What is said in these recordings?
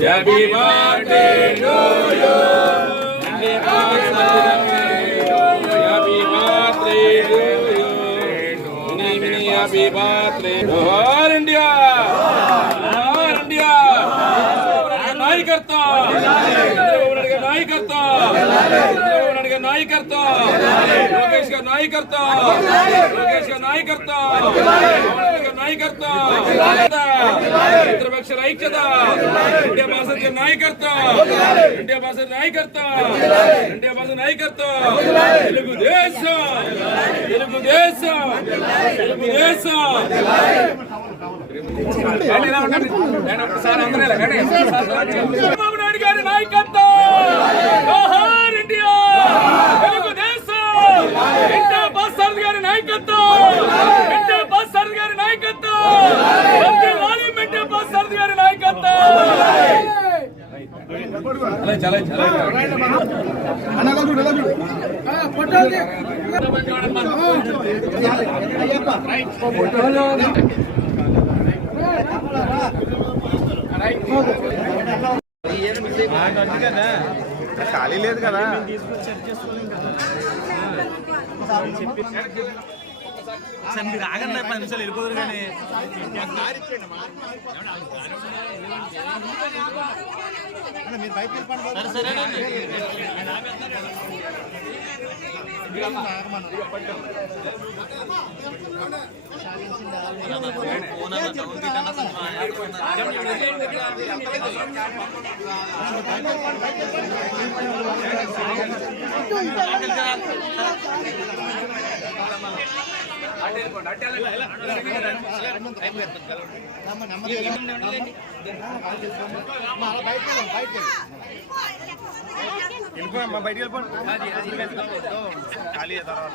Happy birthday to you happy birthday to you happy birthday Johar India జోహార్ India నాయకత్వం నాయకత్వం నాయకర్త నాయుడు నాయకత్వం. లోకేష్ గారి నాయకర్త లోకేష్ గారి నాయకర్త నాయకర్త గారి నాయకత్వం. మిత్రపక్ష ఐక్యత. ఇండియా భాష నాయకర్త ఇండియా భాష నాయకర్త ఇండియా భాష నాయకర్త తెలుగుదేశం. తెలుగుదేశం. తెలుగుదేశం. చంద్రబాబు నాయుడు గారి నాయకత్వం. ఖాళీ లేదు కదా సార్ మీరు ఆగండి పది నిమిషాలు వెళ్ళిపోదురు కానీ మీరు సరేనండి ఫోన్ అన్న తగులు వెళ్ళిపోయమ్మా బయటికి వెళ్ళిపోండి ఖాళీ తర్వాత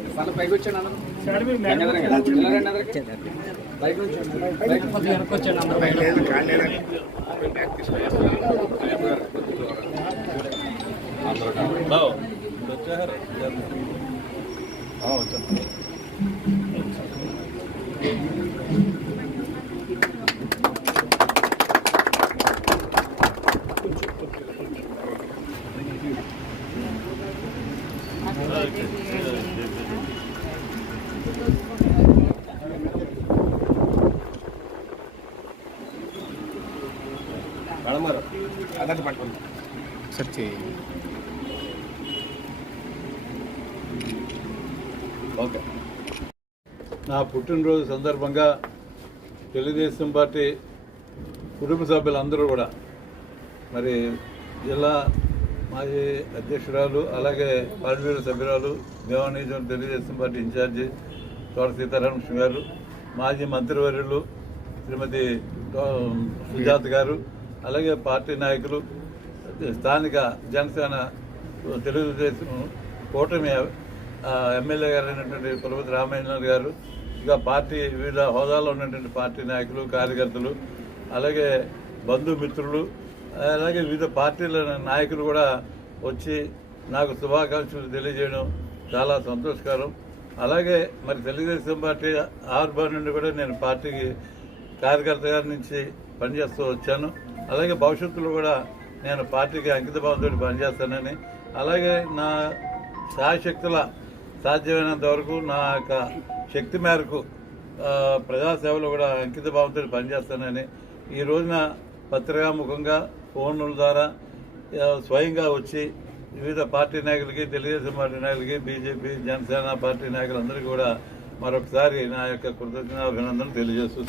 మన పైకి వచ్చాను అన్న. వెంకటరమణ కావాలి. మేడం ఓకే నా పుట్టినరోజు సందర్భంగా తెలుగుదేశం పార్టీ కుటుంబ సభ్యులందరూ కూడా మరి జిల్లా మాజీ అధ్యక్షురాలు అలాగే పార్లమెంట్ సభ్యురాలు దేవానీజం తెలుగుదేశం పార్టీ ఇన్ఛార్జి తోట సీతారామకృష్ణ గారు మాజీ మంత్రివర్యులు శ్రీమతి సుజాత గారు అలాగే పార్టీ నాయకులు స్థానిక జనసేన తెలుగుదేశం కూటమి ఎమ్మెల్యే గారు అయినటువంటి కులపతి రామేంద్రనాథ్ గారు ఇంకా పార్టీ వివిధ హోదాలో ఉన్నటువంటి పార్టీ నాయకులు కార్యకర్తలు అలాగే బంధుమిత్రులు అలాగే వివిధ పార్టీల నాయకులు కూడా వచ్చి నాకు శుభాకాంక్షలు తెలియజేయడం చాలా సంతోషకరం. అలాగే మరి తెలుగుదేశం పార్టీ ఆర్బార్ నుండి కూడా నేను పార్టీకి కార్యకర్త గారి నుంచి పనిచేస్తూ వచ్చాను. అలాగే భవిష్యత్తులో కూడా నేను పార్టీకి అంకితభావంతో పనిచేస్తానని. అలాగే నా సాయశక్తుల సాధ్యమైనంత వరకు నా యొక్క శక్తి మేరకు ప్రజాసేవలో కూడా అంకితభావంతో పనిచేస్తానని. ఈ రోజున పత్రికాముఖంగా ఫోన్ల ద్వారా స్వయంగా వచ్చి వివిధ పార్టీ నాయకులకి తెలుగుదేశం పార్టీ నాయకులకి బీజేపీ జనసేన పార్టీ నాయకులందరికీ కూడా మరొకసారి నా యొక్క కృతజ్ఞతాభినందనలు తెలియజేస్తూ